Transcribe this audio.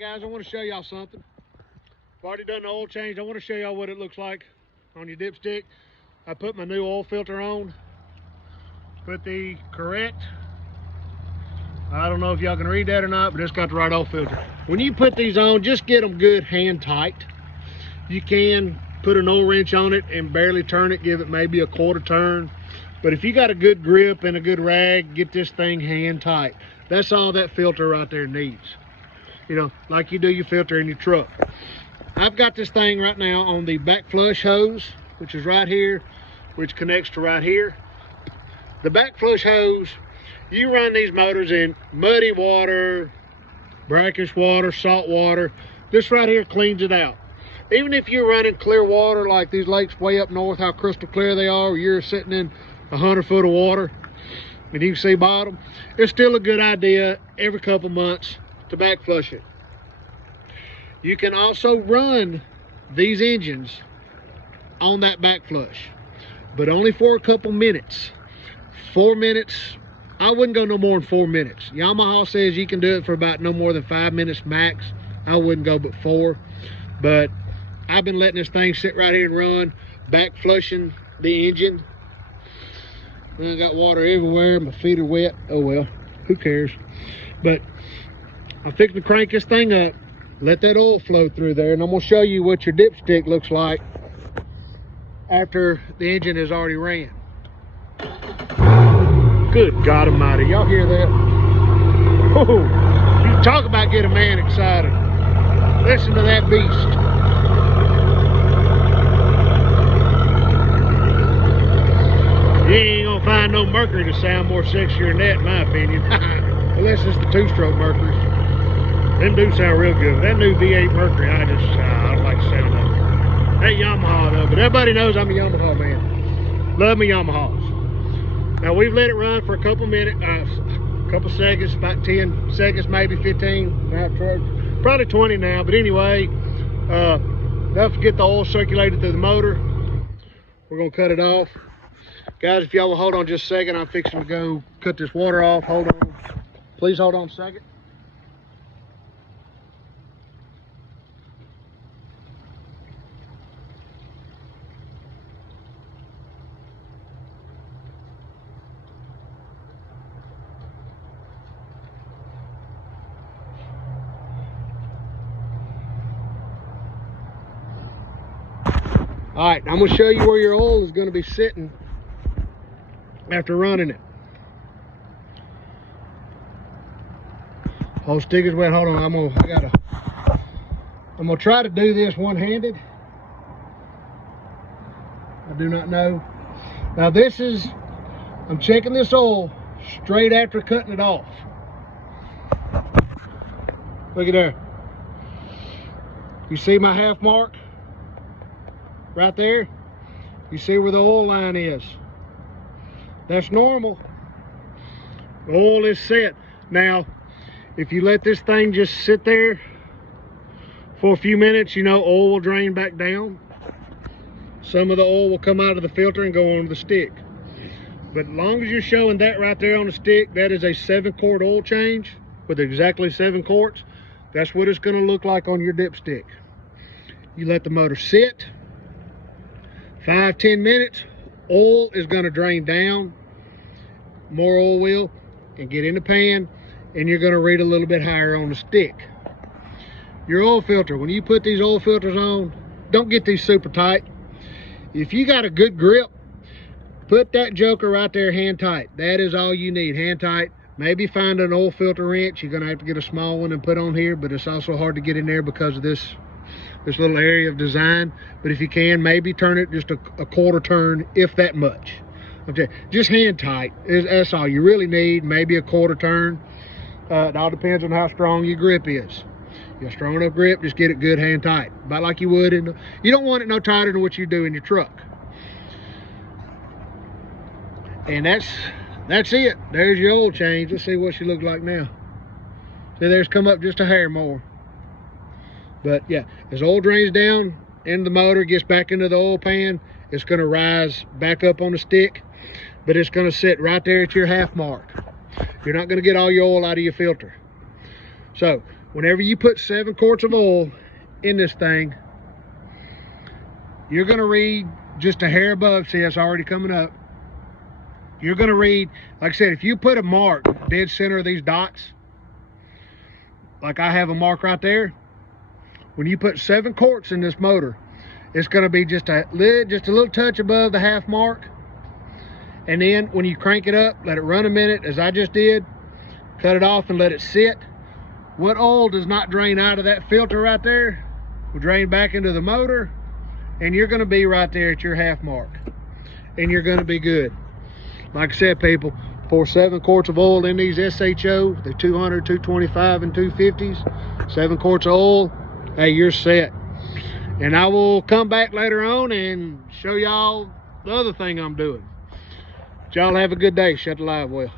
guys, I want to show y'all something. I've already done the oil change. I want to show y'all what it looks like on your dipstick. I put my new oil filter on. Put the correct, I don't know if y'all can read that or not, but it's got the right oil filter. When you put these on, just get them good hand tight. You can put an oil wrench on it and barely turn it, give it maybe a quarter turn. But if you got a good grip and a good rag, get this thing hand tight. That's all that filter right there needs. You know, like you do your filter in your truck. I've got this thing right now on the Backflush hose, which is right here, which connects to right here. The Backflush hose, you run these motors in muddy water, brackish water, salt water. This right here cleans it out. Even if you're running clear water like these lakes way up north, how crystal clear they are, or you're sitting in 100 foot of water and you can see bottom, it's still a good idea every couple months to backflush it. You can also run these engines on that backflush, but only for a couple minutes. 4 minutes, I wouldn't go no more than 4 minutes. Yamaha says you can do it for about no more than 5 minutes max. I wouldn't go but 4, but I've been letting this thing sit right here and run, back flushing the engine. I got water everywhere, my feet are wet. Oh well, who cares? But I'm fixing to crank this thing up, let that oil flow through there, and I'm gonna show you what your dipstick looks like after the engine has already ran. Good God Almighty, y'all hear that? Oh, you talk about get a man excited. Listen to that beast. You ain't gonna find no Mercury to sound more sexier than that, in my opinion. Unless it's the 2-stroke Mercury. Them do sound real good. That new V8 Mercury, I don't like the sound of it. That Yamaha though, but everybody knows I'm a Yamaha man. Love me Yamahas. Now we've let it run for a couple minutes, a couple seconds, about 10 seconds, maybe 15. Now, probably 20 now, but anyway, enough to get the oil circulated through the motor. We're gonna cut it off. Guys, if y'all will hold on just a second, I'm fixing to go cut this water off. Hold on. Please hold on a second. All right, I'm gonna show you where your oil is gonna be sitting after running it. Whole stick is wet. Hold on, I'm gonna try to do this one-handed. I do not know. Now I'm checking this oil straight after cutting it off. Look at there. You see my half mark? Right there, you see where the oil line is. That's normal. The oil is set. Now, if you let this thing just sit there for a few minutes, you know, oil will drain back down. Some of the oil will come out of the filter and go onto the stick. But as long as you're showing that right there on the stick, that is a 7-quart oil change with exactly 7 quarts. That's what it's going to look like on your dipstick. You let the motor sit 5-10 minutes, oil is going to drain down, more oil will, and get in the pan, and you're going to read a little bit higher on the stick. Your oil filter, when you put these oil filters on, don't get these super tight. If you got a good grip, put that joker right there hand tight. That is all you need, hand tight. Maybe find an oil filter wrench. You're going to have to get a small one and put on here, but it's also hard to get in there because of this little area of design. But if you can, maybe turn it just a quarter turn, if that much. Okay, just hand tight, that's all you really need. Maybe a quarter turn. It all depends on how strong your grip is. You got strong enough grip, just get it good hand tight, about like you would you don't want it no tighter than what you do in your truck. And that's it. There's your oil change. Let's see what she looks like now. See, there's come up just a hair more. But yeah, as oil drains down into the motor, gets back into the oil pan, it's going to rise back up on the stick, but it's going to sit right there at your half mark. You're not going to get all your oil out of your filter. So Whenever you put 7 quarts of oil in this thing, you're gonna read just a hair above. See, it's already coming up. You're gonna read, like I said, if you put a mark dead center of these dots, like I have a mark right there, when you put 7 quarts in this motor, it's gonna be just a little touch above the half mark. And then when you crank it up, let it run a minute, as I just did, cut it off and let it sit. What oil does not drain out of that filter right there will drain back into the motor, and you're gonna be right there at your half mark, and you're gonna be good. Like I said, people, pour 7 quarts of oil in these SHO, the 200, 225, and 250s. 7 quarts of oil, hey, you're set. And I will come back later on and show y'all the other thing I'm doing. Y'all have a good day. Shut the live well.